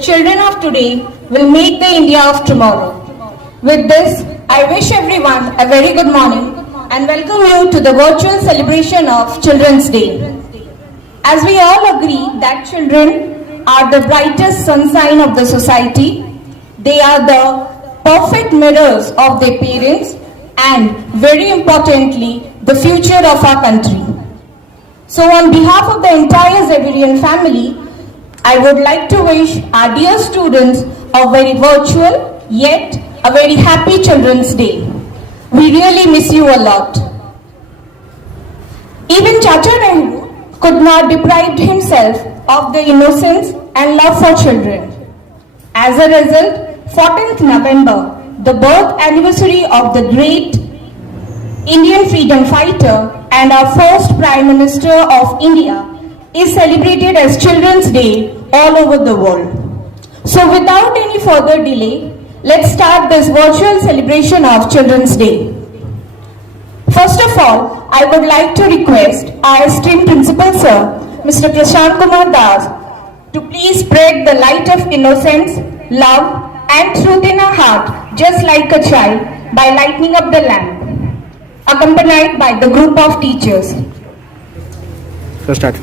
the children of today will make the India of tomorrow. With this, I wish everyone a very good morning and welcome you to the virtual celebration of Children's Day. As we all agree that children are the brightest sunshine of the society, they are the perfect mirrors of their parents and, very importantly, the future of our country. So on behalf of the entire Xaverian family, I would like to wish our dear students a very virtual yet a very happy Children's Day. We really miss you a lot. Even Chacha Nehru could not deprive himself of the innocence and love for children. As a result, 14th November, the birth anniversary of the great Indian freedom fighter and our first Prime Minister of India, is celebrated as Children's Day all over the world. So without any further delay, let's start this virtual celebration of Children's Day. First of all, I would like to request our esteemed Principal Sir, Mr. Prashant Kumar Das, to please spread the light of innocence, love and truth in our heart, just like a child, by lighting up the lamp, accompanied by the group of teachers. So start.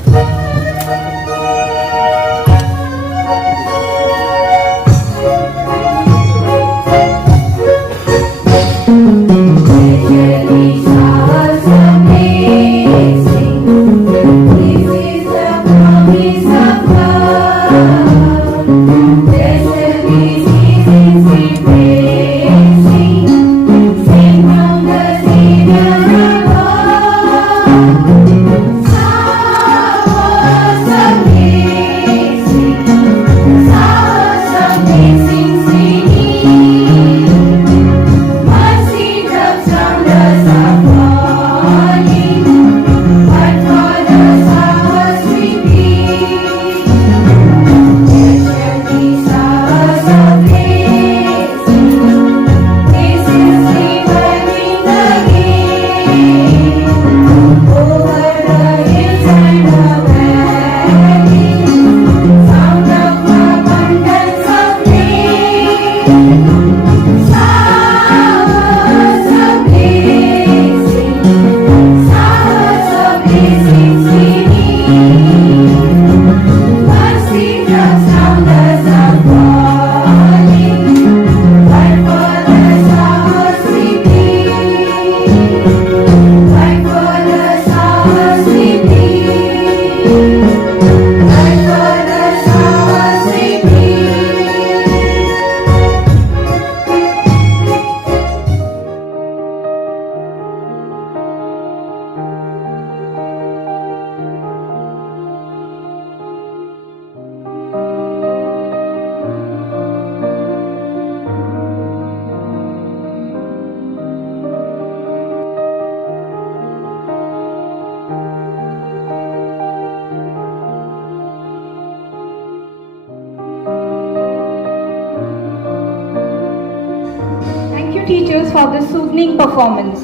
Teachers for this soothing performance.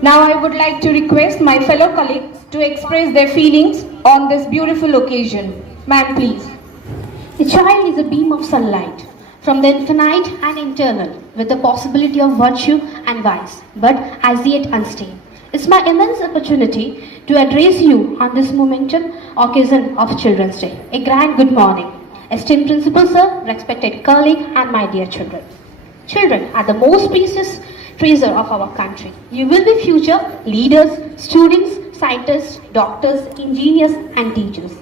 Now I would like to request my fellow colleagues to express their feelings on this beautiful occasion. Ma'am, please. A child is a beam of sunlight from the infinite and internal, with the possibility of virtue and vice, but as yet unstained. It's my immense opportunity to address you on this momentum occasion of Children's Day. A grand good morning, esteemed Principal Sir, respected colleague, and my dear children. Children are the most precious treasure of our country. You will be future leaders, students, scientists, doctors, engineers and teachers.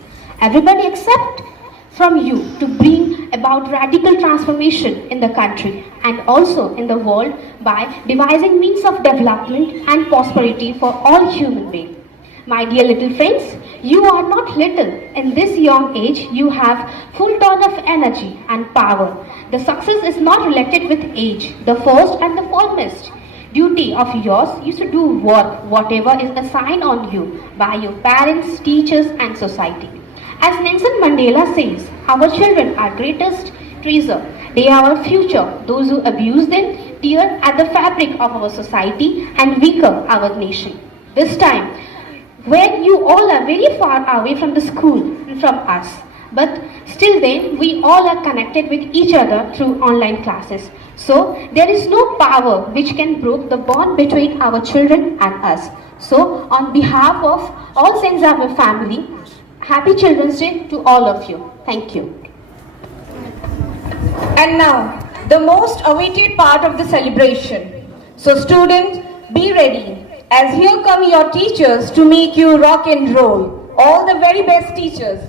Everybody expect from you to bring about radical transformation in the country and also in the world by devising means of development and prosperity for all human beings. My dear little friends, you are not little. In this young age, you have full ton of energy and power. The success is not related with age. The first and the foremost duty of yours is to do work, whatever is assigned on you by your parents, teachers and society. As Nelson Mandela says, our children are greatest treasure. They are our future. Those who abuse them tear at the fabric of our society and weaken our nation. This time, when you all are very far away from the school and from us, But still then, we all are connected with each other through online classes. So there is no power which can break the bond between our children and us. So on behalf of all Saint Xavier family, Happy Children's Day to all of you. Thank you. And now, the most awaited part of the celebration. So students, be ready, as here come your teachers to make you rock and roll. All the very best teachers.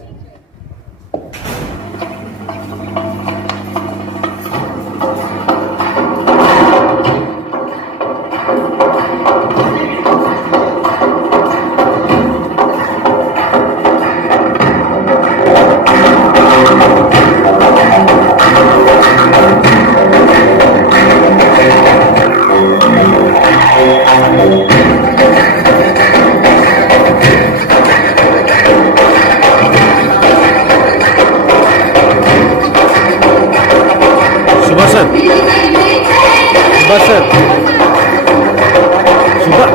Shubha sir Shubha sir Shubha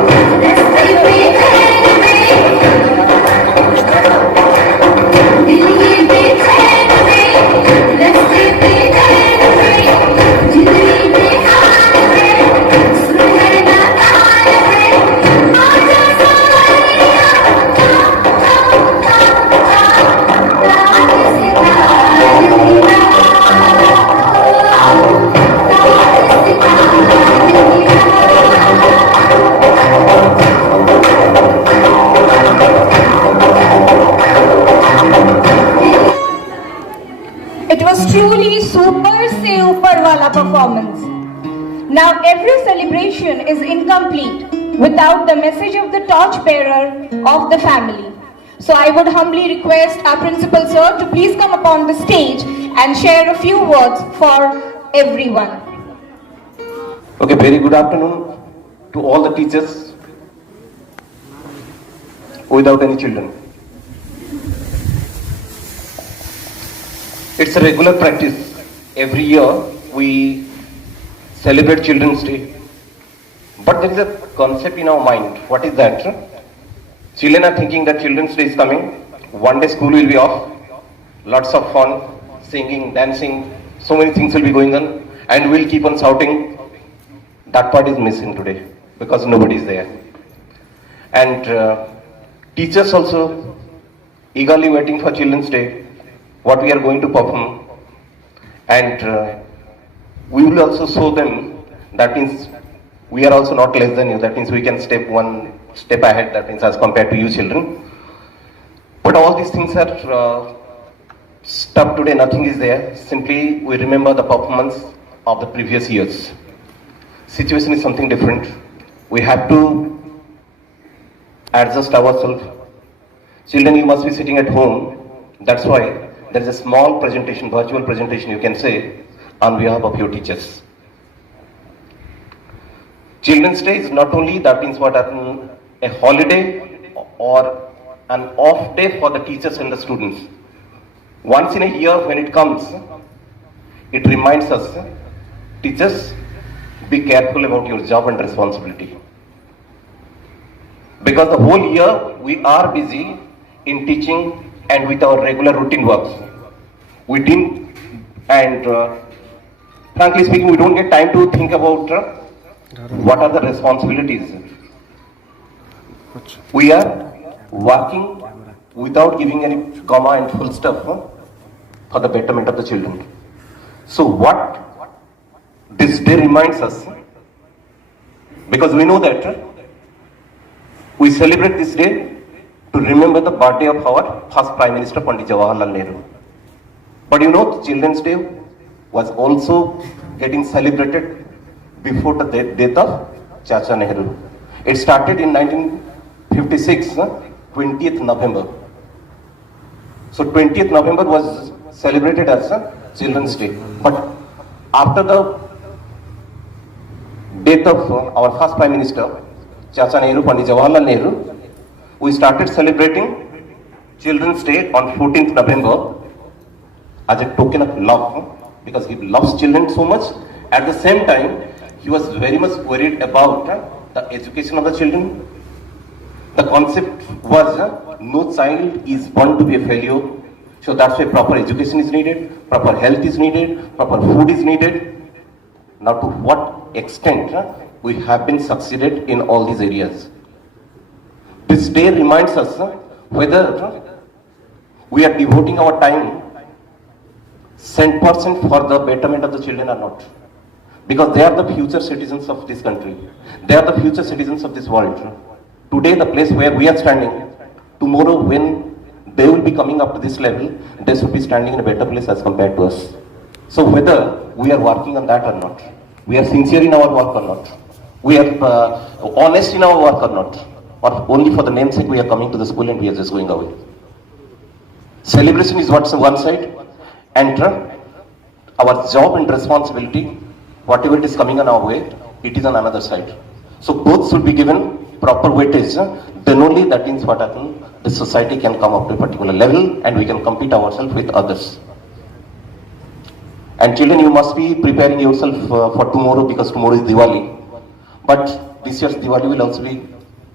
It was truly super se upar wala performance. Now every celebration is incomplete without the message of the torch bearer of the family. So I would humbly request our principal sir to please come upon the stage and share a few words for everyone. Okay, very good afternoon to all the teachers without any children. It's a regular practice. Every year we celebrate Children's Day. But there is a concept in our mind. What is that? Children are thinking that Children's Day is coming. One day school will be off. Lots of fun, singing, dancing, so many things will be going on. And we'll keep on shouting. That part is missing today because nobody is there. And teachers also eagerly waiting for Children's Day, what we are going to perform. And we will also show them, that means we are also not less than you, that means we can step one step ahead, that means as compared to you children. But all these things are stuck today, nothing is there. Simply we remember the performance of the previous years. Situation is something different. We have to adjust ourselves. Children, you must be sitting at home. That's why there is a small presentation, virtual presentation you can say, on behalf of your teachers. Children's Day is not only, that means what, a holiday or an off day for the teachers and the students. Once in a year when it comes, it reminds us, teachers, be careful about your job and responsibility. Because the whole year we are busy in teaching and with our regular routine works. We didn't, and frankly speaking, we don't get time to think about what are the responsibilities. We are working without giving any comma and full stop for the betterment of the children. So what this day reminds us, because we know that we celebrate this day to remember the birthday of our first Prime Minister, Pandit Jawaharlal Nehru. But you know, Children's Day was also getting celebrated before the death of Chacha Nehru. It started in 1956, 20th November. So 20th November was celebrated as Children's Day. But after the death of our first Prime Minister, Chacha Nehru, Pandit Jawaharlal Nehru, we started celebrating Children's Day on 14th November as a token of love, because he loves children so much. At the same time, he was very much worried about the education of the children. The concept was no child is born to be a failure. So that's why proper education is needed, proper health is needed, proper food is needed. Now to what extent we have been succeeded in all these areas. This day reminds us whether we are devoting our time 100% for the betterment of the children or not. Because they are the future citizens of this country. They are the future citizens of this world. Today, the place where we are standing, tomorrow when they will be coming up to this level, they should be standing in a better place as compared to us. So whether we are working on that or not, we are sincere in our work or not, we are honest in our work or not, or only for the namesake we are coming to the school and we are just going away. Celebration is what's one side, and our job and responsibility, whatever it is coming on our way, it is on another side. So both should be given proper weightage. Then only that means what happens, the society can come up to a particular level and we can compete ourselves with others. And children, you must be preparing yourself for tomorrow, because tomorrow is Diwali. But this year's Diwali will also be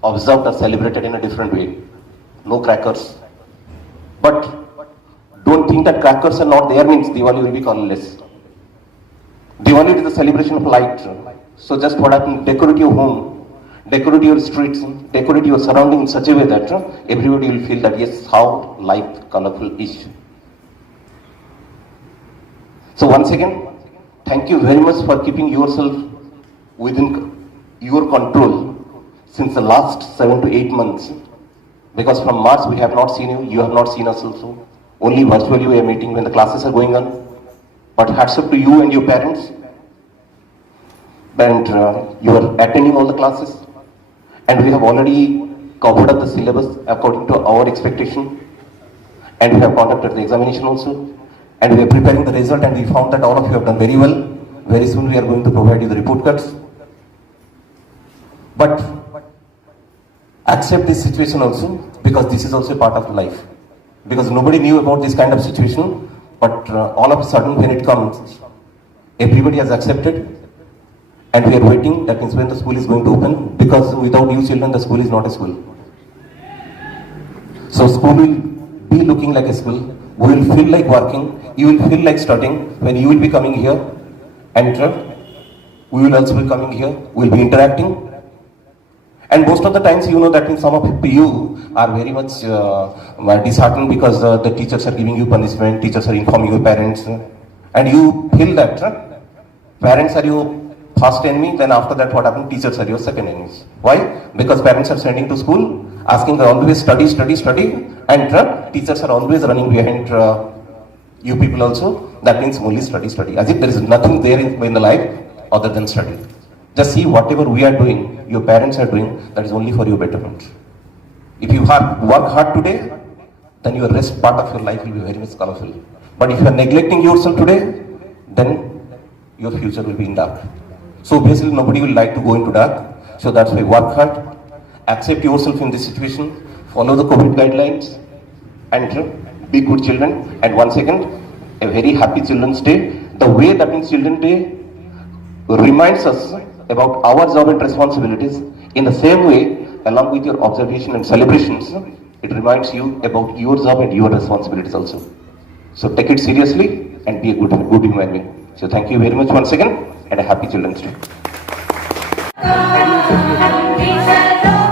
observed or celebrated in a different way. No crackers. But don't think that crackers are not there means Diwali will be colorless. Diwali is the celebration of light. So just what happens, decorate your home, decorate your streets, decorate your surroundings in such a way that everybody will feel that yes, how light, colorful is. So once again, thank you very much for keeping yourself within your control since the last 7 to 8 months. Because from March we have not seen you, you have not seen us also. Only virtually we are meeting when the classes are going on. But hats up to you and your parents. And you are attending all the classes. And we have already covered up the syllabus according to our expectation. And we have conducted the examination also. And we are preparing the result, and we found that all of you have done very well. Very soon we are going to provide you the report cards. But accept this situation also, because this is also a part of life. Because nobody knew about this kind of situation, but all of a sudden when it comes, everybody has accepted, and we are waiting. That means when the school is going to open, because without you children, the school is not a school. So school will be looking like a school. We will feel like working. You will feel like studying when you will be coming here, and we will also be coming here. We will be interacting. And most of the times, you know, that means some of you are very much disheartened because the teachers are giving you punishment, teachers are informing your parents, and you feel that parents are your first enemy, then after that what happens, teachers are your second enemies. Why? Because parents are sending to school, asking always study, study, study, and teachers are always running behind you people also. That means only study, study, as if there is nothing there in the life other than study. Just see whatever we are doing, your parents are doing, that is only for your betterment. If you work hard today, then your rest part of your life will be very much colorful. But if you are neglecting yourself today, then your future will be in dark. So basically nobody will like to go into dark. So that's why work hard, accept yourself in this situation, follow the COVID guidelines, and be good children. And once again, a very happy Children's Day. The way that means Children's Day reminds us about our job and responsibilities, in the same way, along with your observation and celebrations, it reminds you about your job and your responsibilities also. So take it seriously and be a good human being. So thank you very much once again, and a happy Children's Day. Hand in hand, we will walk.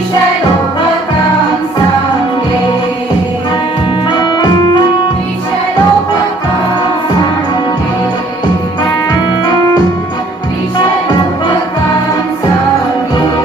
shall overcome someday. We shall overcome someday. We shall overcome someday.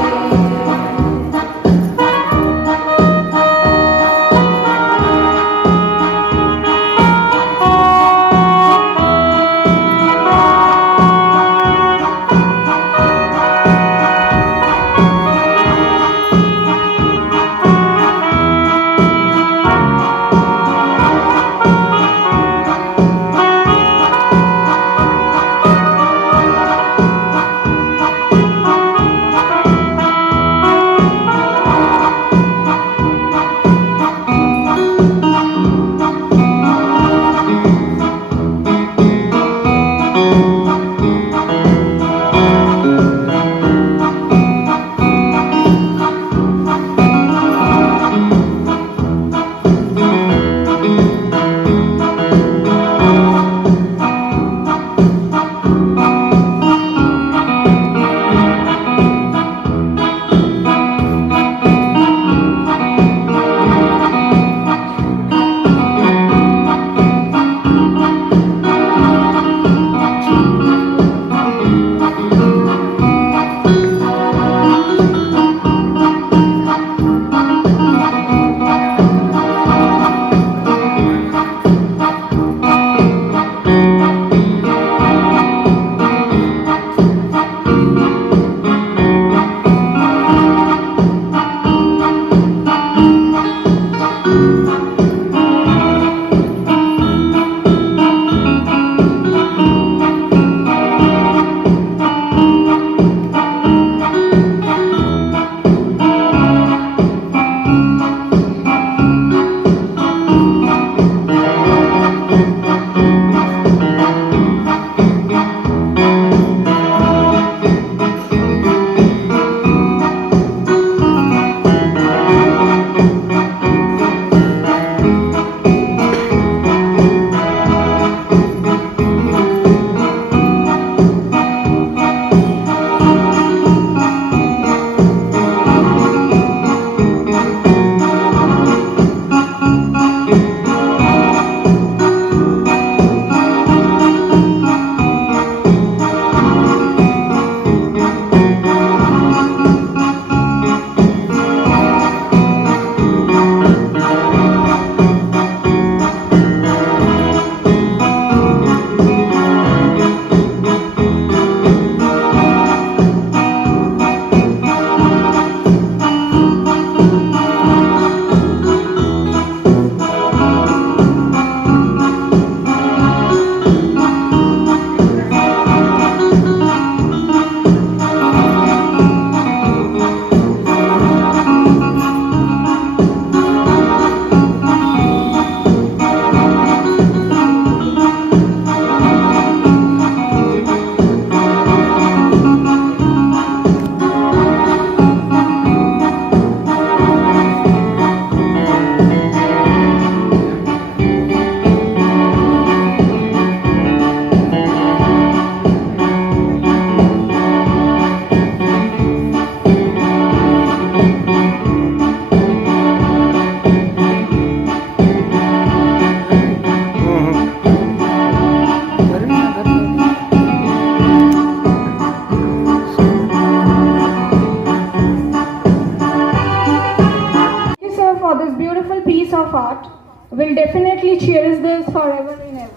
piece of art will definitely cherish this forever and ever.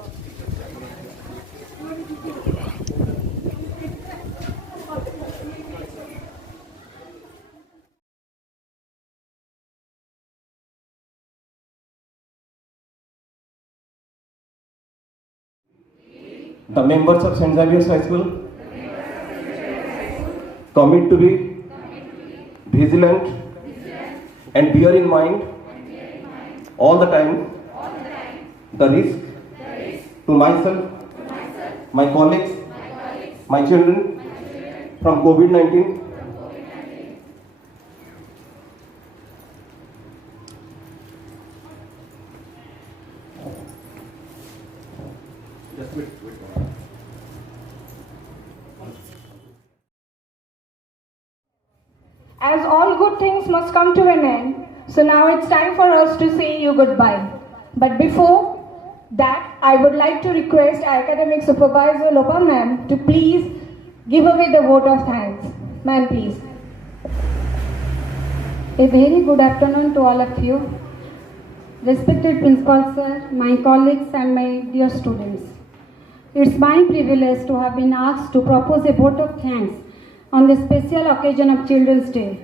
The members of St. Xavier's High School commit to be vigilant and bear in mind all the time the risk to myself, my colleagues, my children from COVID-19. As all good things must come to an end, so now it's time for us to say you goodbye. But before that, I would like to request our academic supervisor Lopa ma'am to please give away the vote of thanks. Ma'am, please. A very good afternoon to all of you. Respected Principal Sir, my colleagues and my dear students. It's my privilege to have been asked to propose a vote of thanks on the special occasion of Children's Day.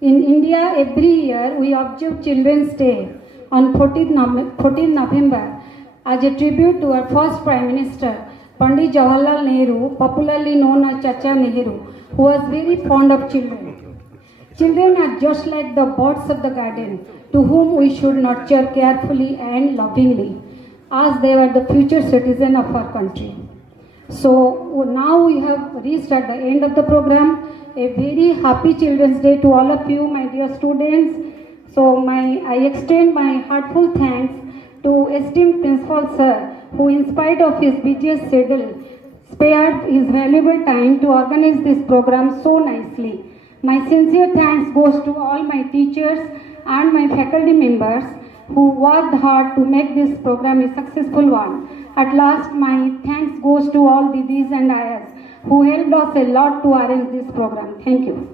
In India, every year we observe Children's Day on 14 November as a tribute to our first Prime Minister, Pandit Jawaharlal Nehru, popularly known as Chacha Nehru, who was very fond of children. Children are just like the birds of the garden, to whom we should nurture carefully and lovingly, as they were the future citizens of our country. So now we have reached at the end of the program. A very happy Children's Day to all of you, my dear students. So I extend my heartfelt thanks to esteemed Principal Sir, who in spite of his busy schedule, spared his valuable time to organize this program so nicely. My sincere thanks goes to all my teachers and my faculty members who worked hard to make this program a successful one. At last, my thanks goes to all Didis and Ayas who helped us a lot to arrange this program. Thank you.